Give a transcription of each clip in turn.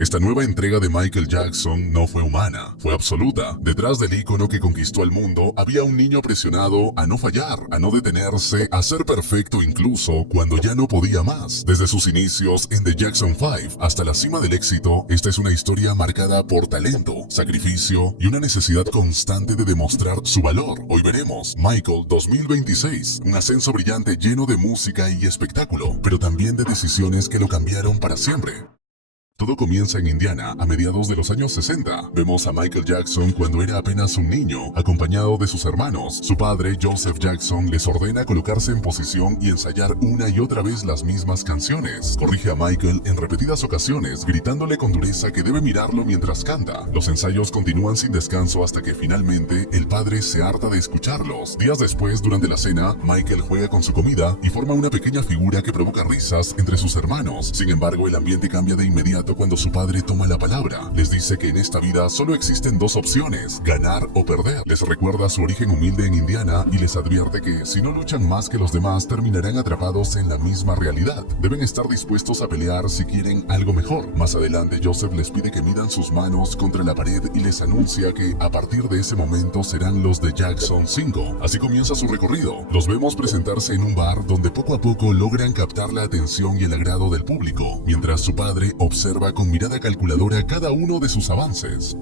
Esta nueva entrega de Michael Jackson no fue humana, fue absoluta. Detrás del ícono que conquistó al mundo había un niño presionado a no fallar, a no detenerse, a ser perfecto incluso cuando ya no podía más. Desde sus inicios en The Jackson 5 hasta la cima del éxito, esta es una historia marcada por talento, sacrificio y una necesidad constante de demostrar su valor. Hoy veremos Michael 2026, un ascenso brillante lleno de música y espectáculo, pero también de decisiones que lo cambiaron para siempre. Todo comienza en Indiana a mediados de los años 60. Vemos a Michael Jackson cuando era apenas un niño, acompañado de sus hermanos. Su padre, Joseph Jackson, les ordena colocarse en posición y ensayar una y otra vez las mismas canciones. Corrige a Michael en repetidas ocasiones, gritándole con dureza que debe mirarlo mientras canta. Los ensayos continúan sin descanso hasta que finalmente el padre se harta de escucharlos. Días después, durante la cena, Michael juega con su comida y forma una pequeña figura que provoca risas entre sus hermanos. Sin embargo, el ambiente cambia de inmediato cuando su padre toma la palabra. Les dice que en esta vida solo existen dos opciones, ganar o perder. Les recuerda su origen humilde en Indiana y les advierte que si no luchan más que los demás terminarán atrapados en la misma realidad. Deben estar dispuestos a pelear si quieren algo mejor. Más adelante, Joseph les pide que midan sus manos contra la pared y les anuncia que a partir de ese momento serán los de Jackson 5. Así comienza su recorrido. Los vemos presentarse en un bar donde poco a poco logran captar la atención y el agrado del público, mientras su padre observa con mirada calculadora cada uno de sus avances.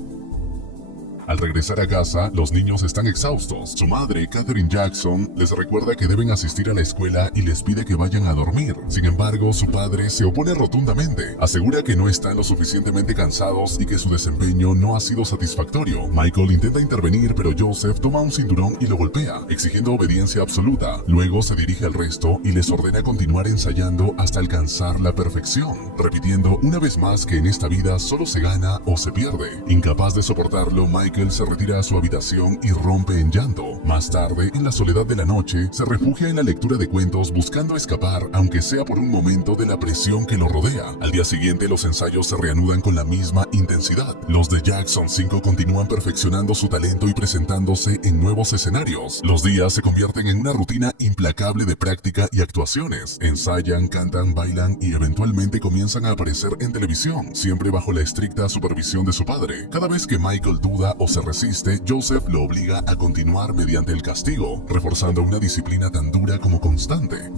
Al regresar a casa, los niños están exhaustos. Su madre, Katherine Jackson, les recuerda que deben asistir a la escuela y les pide que vayan a dormir. Sin embargo, su padre se opone rotundamente. Asegura que no están lo suficientemente cansados y que su desempeño no ha sido satisfactorio. Michael intenta intervenir, pero Joseph toma un cinturón y lo golpea, exigiendo obediencia absoluta. Luego se dirige al resto y les ordena continuar ensayando hasta alcanzar la perfección, repitiendo una vez más que en esta vida solo se gana o se pierde. Incapaz de soportarlo, Michael se retira a su habitación y rompe en llanto. Más tarde, en la soledad de la noche, se refugia en la lectura de cuentos buscando escapar, aunque sea por un momento, de la presión que lo rodea. Al día siguiente, los ensayos se reanudan con la misma intensidad. Los de Jackson 5 continúan perfeccionando su talento y presentándose en nuevos escenarios. Los días se convierten en una rutina implacable de práctica y actuaciones. Ensayan, cantan, bailan y eventualmente comienzan a aparecer en televisión, siempre bajo la estricta supervisión de su padre. Cada vez que Michael duda o se resiste, Joseph lo obliga a continuar mediante el castigo, reforzando una disciplina tan dura como constante.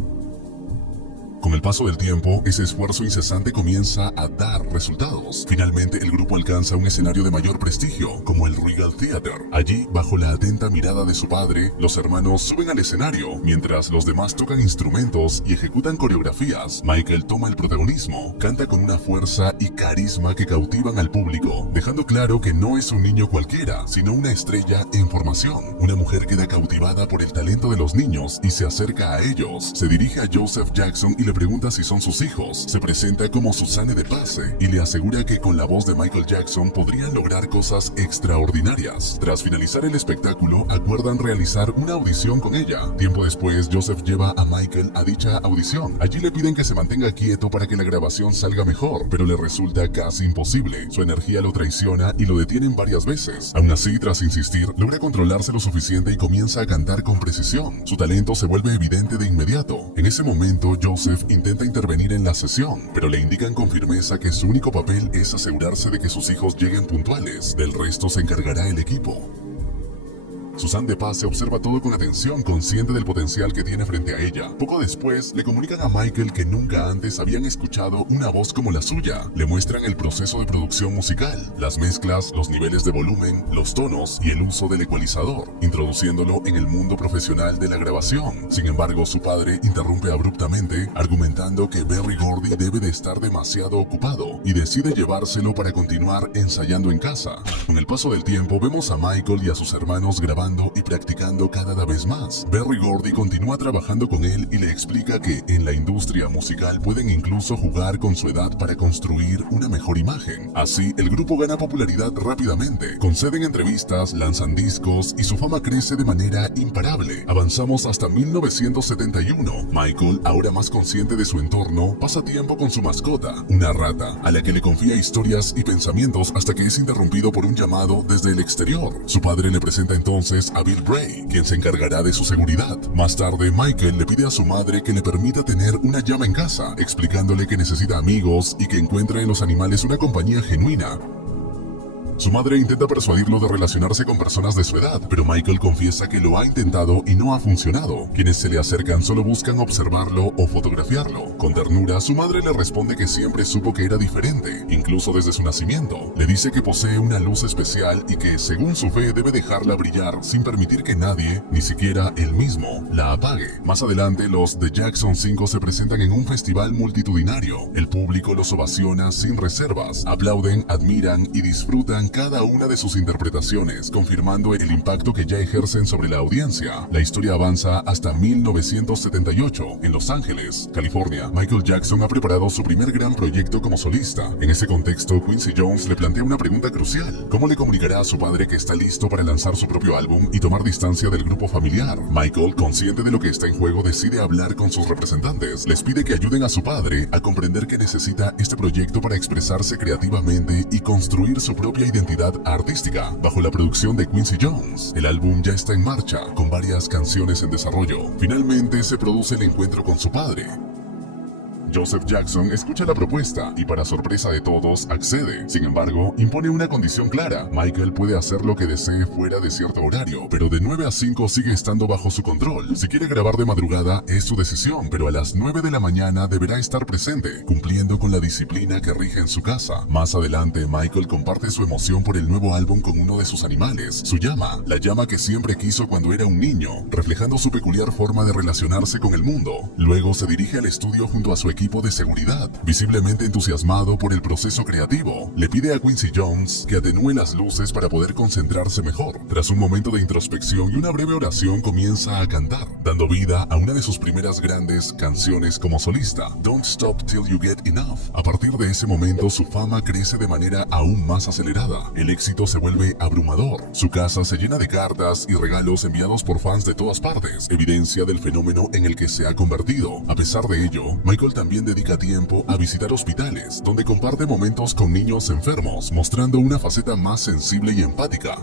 Con el paso del tiempo, ese esfuerzo incesante comienza a dar resultados. Finalmente, el grupo alcanza un escenario de mayor prestigio, como el Regal Theater. Allí, bajo la atenta mirada de su padre, los hermanos suben al escenario, mientras los demás tocan instrumentos y ejecutan coreografías. Michael toma el protagonismo, canta con una fuerza y carisma que cautivan al público, dejando claro que no es un niño cualquiera, sino una estrella en formación. Una mujer queda cautivada por el talento de los niños y se acerca a ellos. Se dirige a Joseph Jackson y le pregunta si son sus hijos. Se presenta como Susanne de Pace y le asegura que con la voz de Michael Jackson podrían lograr cosas extraordinarias. Tras finalizar el espectáculo, acuerdan realizar una audición con ella. Tiempo después, Joseph lleva a Michael a dicha audición. Allí le piden que se mantenga quieto para que la grabación salga mejor, pero le resulta casi imposible. Su energía lo traiciona y lo detienen varias veces. Aún así, tras insistir, logra controlarse lo suficiente y comienza a cantar con precisión. Su talento se vuelve evidente de inmediato. En ese momento, Joseph intenta intervenir en la sesión, pero le indican con firmeza que su único papel es asegurarse de que sus hijos lleguen puntuales. Del resto se encargará el equipo. Susanne de Pace observa todo con atención, consciente del potencial que tiene frente a ella. Poco después, le comunican a Michael que nunca antes habían escuchado una voz como la suya. Le muestran el proceso de producción musical, las mezclas, los niveles de volumen, los tonos y el uso del ecualizador, introduciéndolo en el mundo profesional de la grabación. Sin embargo, su padre interrumpe abruptamente, argumentando que Berry Gordy debe de estar demasiado ocupado y decide llevárselo para continuar ensayando en casa. Con el paso del tiempo, vemos a Michael y a sus hermanos grabando y practicando cada vez más. Berry Gordy continúa trabajando con él y le explica que en la industria musical pueden incluso jugar con su edad para construir una mejor imagen. Así, el grupo gana popularidad rápidamente, conceden entrevistas, lanzan discos y su fama crece de manera imparable. Avanzamos hasta 1971. Michael, ahora más consciente de su entorno, pasa tiempo con su mascota, una rata, a la que le confía historias y pensamientos hasta que es interrumpido por un llamado desde el exterior. Su padre le presenta entonces entonces a Bill Bray, quien se encargará de su seguridad. Más tarde, Michael le pide a su madre que le permita tener una llama en casa, explicándole que necesita amigos y que encuentra en los animales una compañía genuina. Su madre intenta persuadirlo de relacionarse con personas de su edad, pero Michael confiesa que lo ha intentado y no ha funcionado. Quienes se le acercan solo buscan observarlo o fotografiarlo. Con ternura, su madre le responde que siempre supo que era diferente, incluso desde su nacimiento. Le dice que posee una luz especial y que, según su fe, debe dejarla brillar sin permitir que nadie, ni siquiera él mismo, la apague. Más adelante, los The Jackson 5 se presentan en un festival multitudinario. El público los ovaciona sin reservas, aplauden, admiran y disfrutan cada una de sus interpretaciones, confirmando el impacto que ya ejercen sobre la audiencia. La historia avanza hasta 1978, en Los Ángeles, California. Michael Jackson ha preparado su primer gran proyecto como solista. En ese contexto, Quincy Jones le plantea una pregunta crucial. ¿Cómo le comunicará a su padre que está listo para lanzar su propio álbum y tomar distancia del grupo familiar? Michael, consciente de lo que está en juego, decide hablar con sus representantes. Les pide que ayuden a su padre a comprender que necesita este proyecto para expresarse creativamente y construir su propia identidad artística bajo la producción de Quincy Jones. El álbum ya está en marcha, con varias canciones en desarrollo. Finalmente se produce el encuentro con su padre. Joseph Jackson escucha la propuesta y, para sorpresa de todos, accede. Sin embargo, impone una condición clara. Michael puede hacer lo que desee fuera de cierto horario, pero de 9 a 5 sigue estando bajo su control. Si quiere grabar de madrugada, es su decisión, pero a las 9 de la mañana deberá estar presente, cumpliendo con la disciplina que rige en su casa. Más adelante, Michael comparte su emoción por el nuevo álbum con uno de sus animales, su llama, la llama que siempre quiso cuando era un niño, reflejando su peculiar forma de relacionarse con el mundo. Luego se dirige al estudio junto a su equipo de seguridad. Visiblemente entusiasmado por el proceso creativo, le pide a Quincy Jones que atenúe las luces para poder concentrarse mejor. Tras un momento de introspección y una breve oración, comienza a cantar, dando vida a una de sus primeras grandes canciones como solista, Don't Stop Till You Get Enough. A partir de ese momento, su fama crece de manera aún más acelerada. El éxito se vuelve abrumador. Su casa se llena de cartas y regalos enviados por fans de todas partes, evidencia del fenómeno en el que se ha convertido. A pesar de ello, Michael también dedica tiempo a visitar hospitales, donde comparte momentos con niños enfermos, mostrando una faceta más sensible y empática.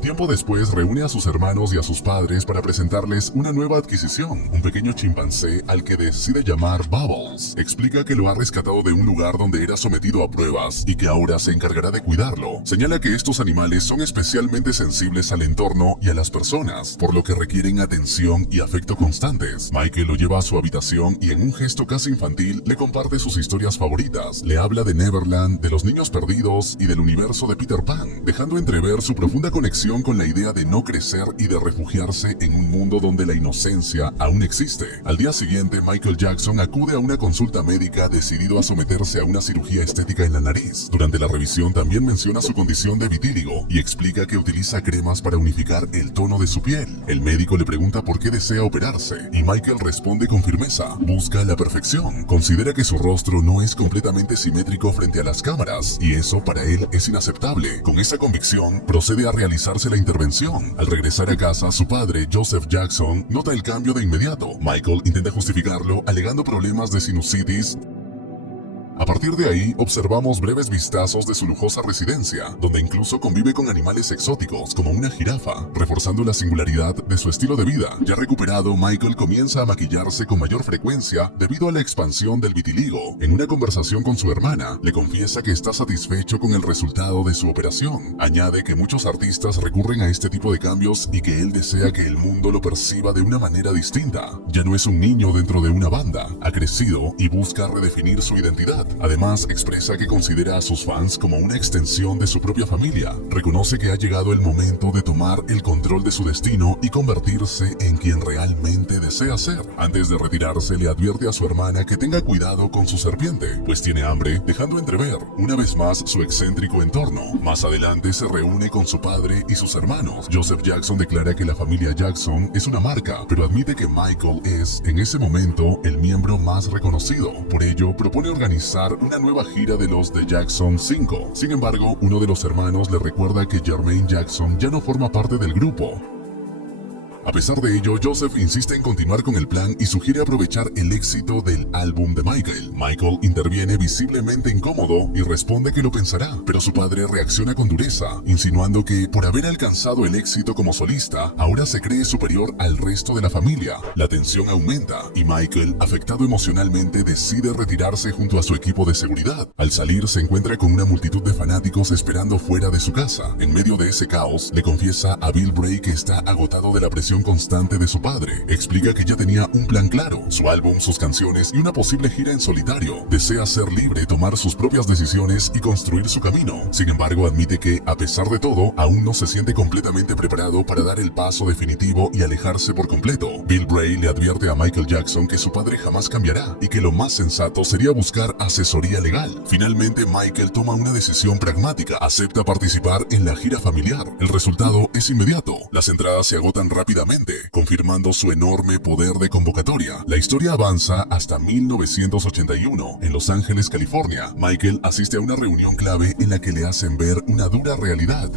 Tiempo después reúne a sus hermanos y a sus padres para presentarles una nueva adquisición, un pequeño chimpancé al que decide llamar Bubbles. Explica que lo ha rescatado de un lugar donde era sometido a pruebas y que ahora se encargará de cuidarlo. Señala que estos animales son especialmente sensibles al entorno y a las personas, por lo que requieren atención y afecto constantes. Michael lo lleva a su habitación y, en un gesto casi infantil, le comparte sus historias favoritas. Le habla de Neverland, de los niños perdidos y del universo de Peter Pan, dejando entrever su profunda conexión con la idea de no crecer y de refugiarse en un mundo donde la inocencia aún existe. Al día siguiente, Michael Jackson acude a una consulta médica decidido a someterse a una cirugía estética en la nariz. Durante la revisión también menciona su condición de vitíligo y explica que utiliza cremas para unificar el tono de su piel. El médico le pregunta por qué desea operarse y Michael responde con firmeza: busca la perfección. Considera que su rostro no es completamente simétrico frente a las cámaras y eso para él es inaceptable. Con esa convicción, procede a realizarse la intervención. Al regresar a casa, su padre, Joseph Jackson, nota el cambio de inmediato. Michael intenta justificarlo alegando problemas de sinusitis. A partir de ahí, observamos breves vistazos de su lujosa residencia, donde incluso convive con animales exóticos como una jirafa, reforzando la singularidad de su estilo de vida. Ya recuperado, Michael comienza a maquillarse con mayor frecuencia debido a la expansión del vitiligo. En una conversación con su hermana, le confiesa que está satisfecho con el resultado de su operación. Añade que muchos artistas recurren a este tipo de cambios y que él desea que el mundo lo perciba de una manera distinta. Ya no es un niño dentro de una banda, ha crecido y busca redefinir su identidad. Además, expresa que considera a sus fans como una extensión de su propia familia. Reconoce que ha llegado el momento de tomar el control de su destino y convertirse en quien realmente desea ser. Antes de retirarse, le advierte a su hermana que tenga cuidado con su serpiente, pues tiene hambre, dejando entrever una vez más su excéntrico entorno. Más adelante se reúne con su padre y sus hermanos. Joseph Jackson declara que la familia Jackson es una marca, pero admite que Michael es, en ese momento, el miembro más reconocido. Por ello, propone organizar una nueva gira de los The Jackson 5. Sin embargo, uno de los hermanos le recuerda que Jermaine Jackson ya no forma parte del grupo. A pesar de ello, Joseph insiste en continuar con el plan y sugiere aprovechar el éxito del álbum de Michael. Michael interviene visiblemente incómodo y responde que lo pensará, pero su padre reacciona con dureza, insinuando que por haber alcanzado el éxito como solista, ahora se cree superior al resto de la familia. La tensión aumenta y Michael, afectado emocionalmente, decide retirarse junto a su equipo de seguridad. Al salir se encuentra con una multitud de fanáticos esperando fuera de su casa. En medio de ese caos, le confiesa a Bill Bray que está agotado de la presión constante de su padre. Explica que ya tenía un plan claro, su álbum, sus canciones y una posible gira en solitario. Desea ser libre, tomar sus propias decisiones y construir su camino. Sin embargo, admite que, a pesar de todo, aún no se siente completamente preparado para dar el paso definitivo y alejarse por completo. Bill Bray le advierte a Michael Jackson que su padre jamás cambiará y que lo más sensato sería buscar asesoría legal. Finalmente, Michael toma una decisión pragmática, acepta participar en la gira familiar. El resultado es inmediato. Las entradas se agotan rápidamente, confirmando su enorme poder de convocatoria. La historia avanza hasta 1981. En Los Ángeles, California, Michael asiste a una reunión clave en la que le hacen ver una dura realidad.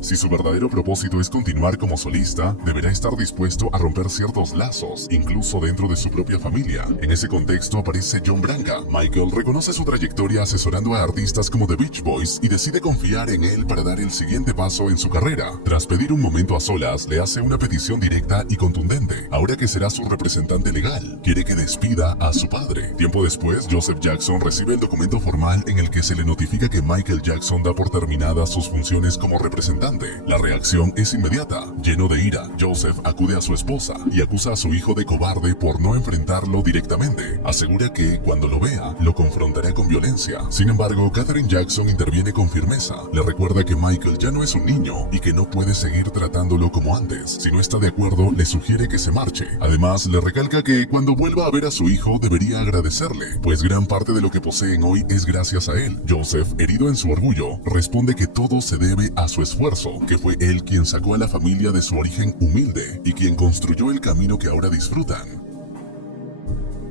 Si su verdadero propósito es continuar como solista, deberá estar dispuesto a romper ciertos lazos, incluso dentro de su propia familia. En ese contexto aparece John Branca. Michael reconoce su trayectoria asesorando a artistas como The Beach Boys y decide confiar en él para dar el siguiente paso en su carrera. Tras pedir un momento a solas, le hace una petición directa y contundente. Ahora que será su representante legal, quiere que despida a su padre. Tiempo después, Joseph Jackson recibe el documento formal en el que se le notifica que Michael Jackson da por terminadas sus funciones como representante. La reacción es inmediata. Lleno de ira, Joseph acude a su esposa y acusa a su hijo de cobarde por no enfrentarlo directamente. Asegura que, cuando lo vea, lo confrontará con violencia. Sin embargo, Katherine Jackson interviene con firmeza. Le recuerda que Michael ya no es un niño y que no puede seguir tratándolo como antes. Si no está de acuerdo, le sugiere que se marche. Además, le recalca que cuando vuelva a ver a su hijo debería agradecerle, pues gran parte de lo que poseen hoy es gracias a él. Joseph, herido en su orgullo, responde que todo se debe a su esfuerzo, que fue él quien sacó a la familia de su origen humilde y quien construyó el camino que ahora disfrutan.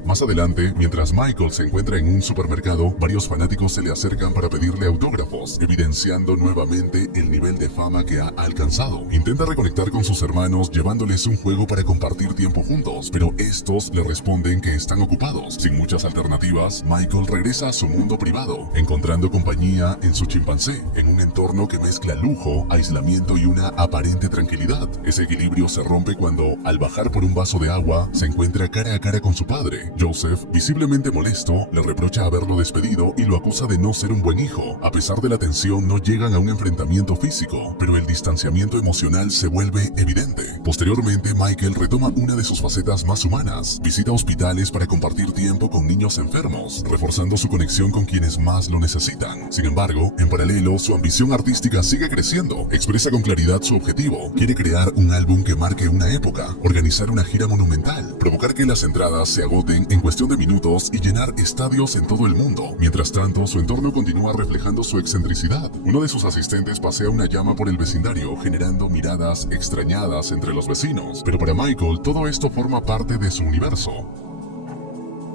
Más adelante, mientras Michael se encuentra en un supermercado, varios fanáticos se le acercan para pedirle autógrafos, evidenciando nuevamente el nivel de fama que ha alcanzado. Intenta reconectar con sus hermanos llevándoles un juego para compartir tiempo juntos, pero estos le responden que están ocupados. Sin muchas alternativas, Michael regresa a su mundo privado, encontrando compañía en su chimpancé, en un entorno que mezcla lujo, aislamiento y una aparente tranquilidad. Ese equilibrio se rompe cuando, al bajar por un vaso de agua, se encuentra cara a cara con su padre. Joseph, visiblemente molesto, le reprocha haberlo despedido y lo acusa de no ser un buen hijo. A pesar de la tensión, no llegan a un enfrentamiento físico, pero el distanciamiento emocional se vuelve evidente. Posteriormente, Michael retoma una de sus facetas más humanas. Visita hospitales para compartir tiempo con niños enfermos, reforzando su conexión con quienes más lo necesitan. Sin embargo, en paralelo, su ambición artística sigue creciendo. Expresa con claridad su objetivo. Quiere crear un álbum que marque una época, organizar una gira monumental, provocar que las entradas se agoten en cuestión de minutos y llenar estadios en todo el mundo. Mientras tanto, su entorno continúa reflejando su excentricidad. Uno de sus asistentes pasea una llama por el vecindario, generando miradas extrañadas entre los vecinos. Pero para Michael, todo esto forma parte de su universo.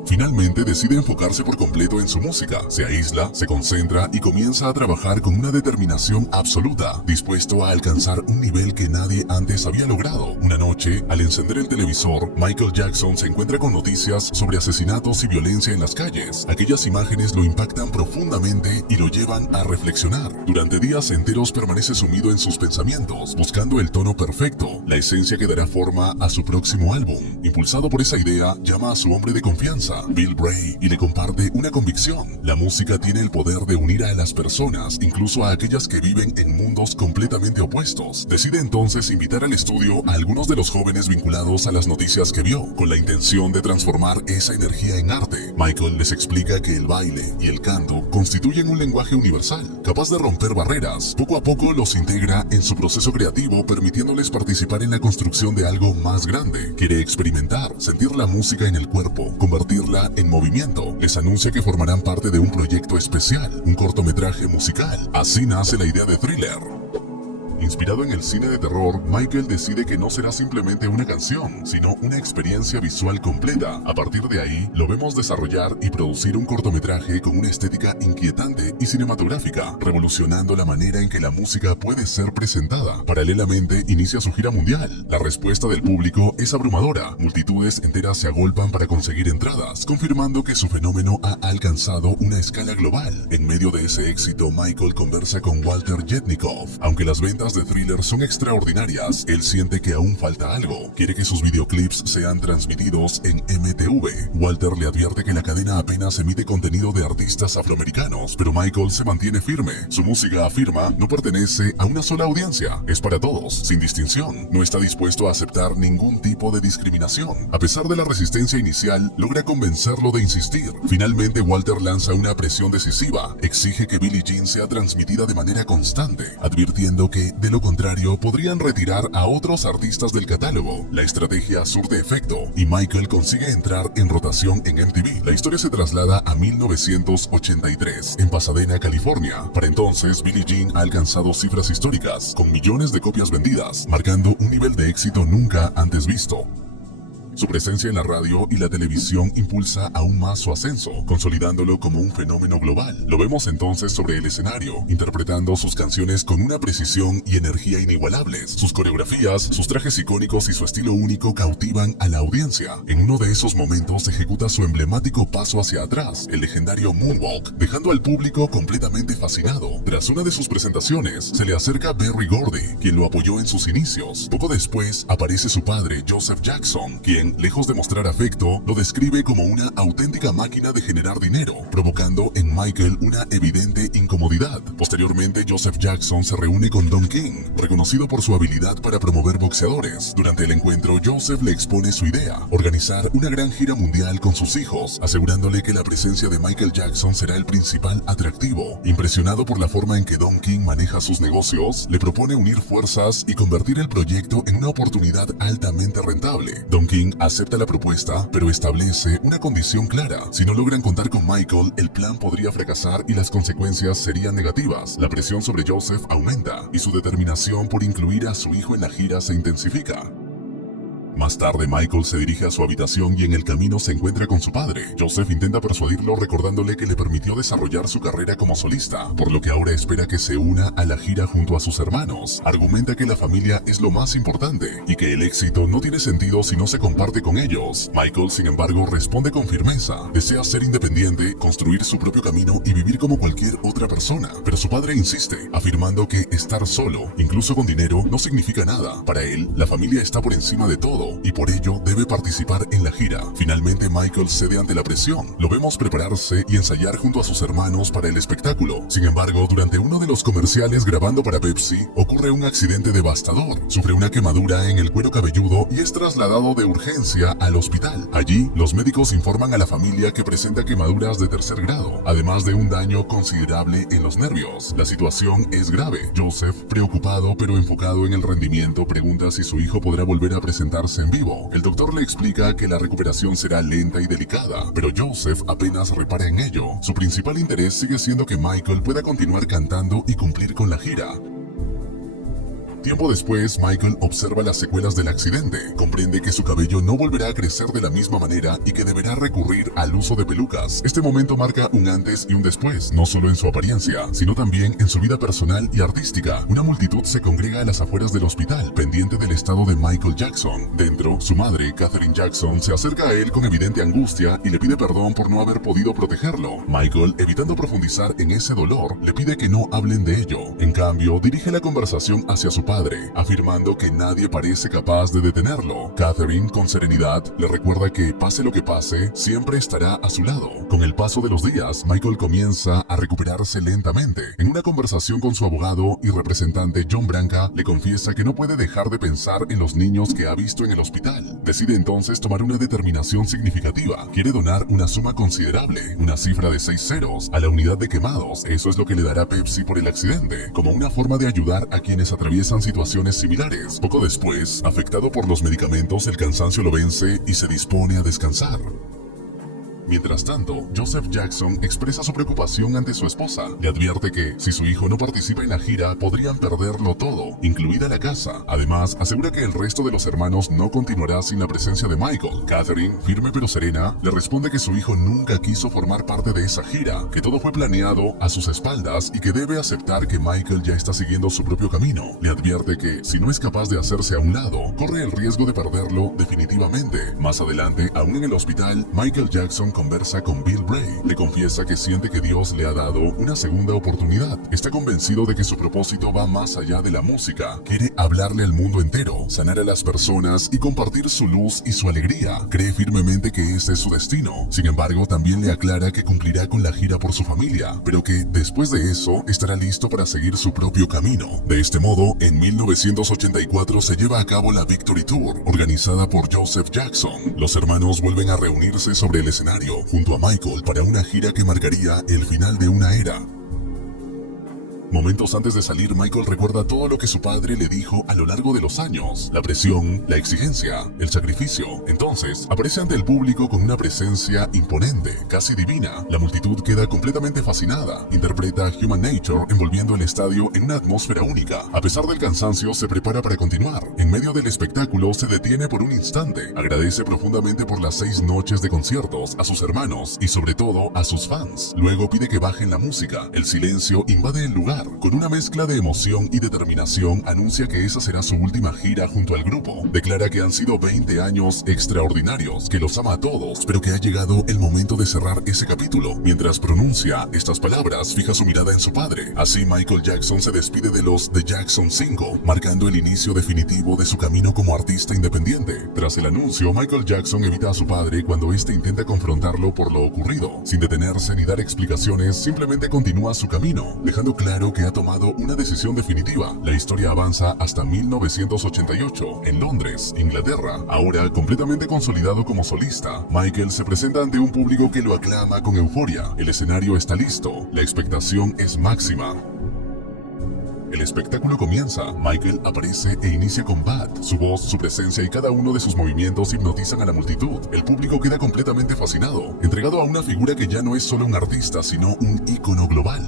Finalmente decide enfocarse por completo en su música, se aísla, se concentra y comienza a trabajar con una determinación absoluta, dispuesto a alcanzar un nivel que nadie antes había logrado. Una noche, al encender el televisor, Michael Jackson se encuentra con noticias sobre asesinatos y violencia en las calles. Aquellas imágenes lo impactan profundamente y lo llevan a reflexionar. Durante días enteros permanece sumido en sus pensamientos, buscando el tono perfecto, la esencia que dará forma a su próximo álbum. Impulsado por esa idea, llama a su hombre de confianza, Bill Bray, y le comparte una convicción. La música tiene el poder de unir a las personas, incluso a aquellas que viven en mundos completamente opuestos. Decide entonces invitar al estudio a algunos de los jóvenes vinculados a las noticias que vio, con la intención de transformar esa energía en arte. Michael les explica que el baile y el canto constituyen un lenguaje universal, capaz de romper barreras. Poco a poco los integra en su proceso creativo, permitiéndoles participar en la construcción de algo más grande. Quiere experimentar, sentir la música en el cuerpo, convertirla en movimiento. Les anuncia que formarán parte de un proyecto especial, un cortometraje musical. Así nace la idea de Thriller. Inspirado en el cine de terror, Michael decide que no será simplemente una canción, sino una experiencia visual completa. A partir de ahí, lo vemos desarrollar y producir un cortometraje con una estética inquietante y cinematográfica, revolucionando la manera en que la música puede ser presentada. Paralelamente, inicia su gira mundial. La respuesta del público es abrumadora. Multitudes enteras se agolpan para conseguir entradas, confirmando que su fenómeno ha alcanzado una escala global. En medio de ese éxito, Michael conversa con Walter Jetnikov. Aunque las ventas de Thriller son extraordinarias, él siente que aún falta algo. Quiere que sus videoclips sean transmitidos en MTV. Walter le advierte que la cadena apenas emite contenido de artistas afroamericanos, pero Michael se mantiene firme. Su música, afirma, no pertenece a una sola audiencia. Es para todos, sin distinción. No está dispuesto a aceptar ningún tipo de discriminación. A pesar de la resistencia inicial, logra convencerlo de insistir. Finalmente, Walter lanza una presión decisiva. Exige que Billie Jean sea transmitida de manera constante, advirtiendo que, de lo contrario, podrían retirar a otros artistas del catálogo. La estrategia surte efecto y Michael consigue entrar en rotación en MTV. La historia se traslada a 1983, en Pasadena, California. Para entonces, Billie Jean ha alcanzado cifras históricas, con millones de copias vendidas, marcando un nivel de éxito nunca antes visto. Su presencia en la radio y la televisión impulsa aún más su ascenso, consolidándolo como un fenómeno global. Lo vemos entonces sobre el escenario, interpretando sus canciones con una precisión y energía inigualables. Sus coreografías, sus trajes icónicos y su estilo único cautivan a la audiencia. En uno de esos momentos ejecuta su emblemático paso hacia atrás, el legendario Moonwalk, dejando al público completamente fascinado. Tras una de sus presentaciones, se le acerca Berry Gordy, quien lo apoyó en sus inicios. Poco después, aparece su padre, Joseph Jackson, quien, lejos de mostrar afecto, lo describe como una auténtica máquina de generar dinero, provocando en Michael una evidente incomodidad. Posteriormente, Joseph Jackson se reúne con Don King, reconocido por su habilidad para promover boxeadores. Durante el encuentro, Joseph le expone su idea: organizar una gran gira mundial con sus hijos, asegurándole que la presencia de Michael Jackson será el principal atractivo. Impresionado por la forma en que Don King maneja sus negocios, le propone unir fuerzas y convertir el proyecto en una oportunidad altamente rentable. Don King acepta la propuesta, pero establece una condición clara: si no logran contar con Michael, el plan podría fracasar y las consecuencias serían negativas. La presión sobre Joseph aumenta y su determinación por incluir a su hijo en la gira se intensifica. Más tarde, Michael se dirige a su habitación y en el camino se encuentra con su padre. Joseph intenta persuadirlo recordándole que le permitió desarrollar su carrera como solista, por lo que ahora espera que se una a la gira junto a sus hermanos. Argumenta que la familia es lo más importante y que el éxito no tiene sentido si no se comparte con ellos. Michael, sin embargo, responde con firmeza. Desea ser independiente, construir su propio camino y vivir como cualquier otra persona. Pero su padre insiste, afirmando que estar solo, incluso con dinero, no significa nada. Para él, la familia está por encima de todo y por ello debe participar en la gira. Finalmente, Michael cede ante la presión. Lo vemos prepararse y ensayar junto a sus hermanos para el espectáculo. Sin embargo, durante uno de los comerciales grabando para Pepsi, ocurre un accidente devastador. Sufre una quemadura en el cuero cabelludo y es trasladado de urgencia al hospital. Allí, los médicos informan a la familia que presenta quemaduras de tercer grado, además de un daño considerable en los nervios. La situación es grave. Joseph, preocupado pero enfocado en el rendimiento, pregunta si su hijo podrá volver a presentarse en vivo. El doctor le explica que la recuperación será lenta y delicada, pero Joseph apenas repara en ello. Su principal interés sigue siendo que Michael pueda continuar cantando y cumplir con la gira. Tiempo después, Michael observa las secuelas del accidente, comprende que su cabello no volverá a crecer de la misma manera y que deberá recurrir al uso de pelucas. Este momento marca un antes y un después, no solo en su apariencia, sino también en su vida personal y artística. Una multitud se congrega a las afueras del hospital, pendiente del estado de Michael Jackson. Dentro, su madre, Katherine Jackson, se acerca a él con evidente angustia y le pide perdón por no haber podido protegerlo. Michael, evitando profundizar en ese dolor, le pide que no hablen de ello. En cambio, dirige la conversación hacia su padre, afirmando que nadie parece capaz de detenerlo. Katherine, con serenidad, le recuerda que, pase lo que pase, siempre estará a su lado. Con el paso de los días, Michael comienza a recuperarse lentamente. En una conversación con su abogado y representante John Branca, le confiesa que no puede dejar de pensar en los niños que ha visto en el hospital. Decide entonces tomar una determinación significativa. Quiere donar una suma considerable, una cifra de 6 ceros, a la unidad de quemados. Eso es lo que le dará Pepsi por el accidente, como una forma de ayudar a quienes atraviesan situaciones similares. Poco después, afectado por los medicamentos, el cansancio lo vence y se dispone a descansar. Mientras tanto, Joseph Jackson expresa su preocupación ante su esposa. Le advierte que, si su hijo no participa en la gira, podrían perderlo todo, incluida la casa. Además, asegura que el resto de los hermanos no continuará sin la presencia de Michael. Catherine, firme pero serena, le responde que su hijo nunca quiso formar parte de esa gira, que todo fue planeado a sus espaldas y que debe aceptar que Michael ya está siguiendo su propio camino. Le advierte que, si no es capaz de hacerse a un lado, corre el riesgo de perderlo definitivamente. Más adelante, aún en el hospital, Michael Jackson conversa con Bill Bray. Le confiesa que siente que Dios le ha dado una segunda oportunidad. Está convencido de que su propósito va más allá de la música. Quiere hablarle al mundo entero, sanar a las personas y compartir su luz y su alegría. Cree firmemente que ese es su destino. Sin embargo, también le aclara que cumplirá con la gira por su familia, pero que después de eso estará listo para seguir su propio camino. De este modo, en 1984 se lleva a cabo la Victory Tour, organizada por Joseph Jackson. Los hermanos vuelven a reunirse sobre el escenario junto a Michael para una gira que marcaría el final de una era. Momentos antes de salir, Michael recuerda todo lo que su padre le dijo a lo largo de los años. La presión, la exigencia, el sacrificio. Entonces, aparece ante el público con una presencia imponente, casi divina. La multitud queda completamente fascinada. Interpreta Human Nature, envolviendo el estadio en una atmósfera única. A pesar del cansancio, se prepara para continuar. En medio del espectáculo, se detiene por un instante. Agradece profundamente por las 6 noches de conciertos, a sus hermanos y sobre todo a sus fans. Luego pide que bajen la música. El silencio invade el lugar. Con una mezcla de emoción y determinación, anuncia que esa será su última gira junto al grupo. Declara que han sido 20 años extraordinarios, que los ama a todos, pero que ha llegado el momento de cerrar ese capítulo. Mientras pronuncia estas palabras, fija su mirada en su padre. Así, Michael Jackson se despide de los The Jackson 5, marcando el inicio definitivo de su camino como artista independiente. Tras el anuncio, Michael Jackson evita a su padre cuando éste intenta confrontarlo por lo ocurrido. Sin detenerse ni dar explicaciones, simplemente continúa su camino, dejando claro que ha tomado una decisión definitiva. La historia avanza hasta 1988, en Londres, Inglaterra. Ahora completamente consolidado como solista, Michael se presenta ante un público que lo aclama con euforia. El escenario está listo, la expectación es máxima. El espectáculo comienza. Michael aparece e inicia con Bad. Su voz, su presencia y cada uno de sus movimientos hipnotizan a la multitud. El público queda completamente fascinado, entregado a una figura que ya no es solo un artista, sino un ícono global.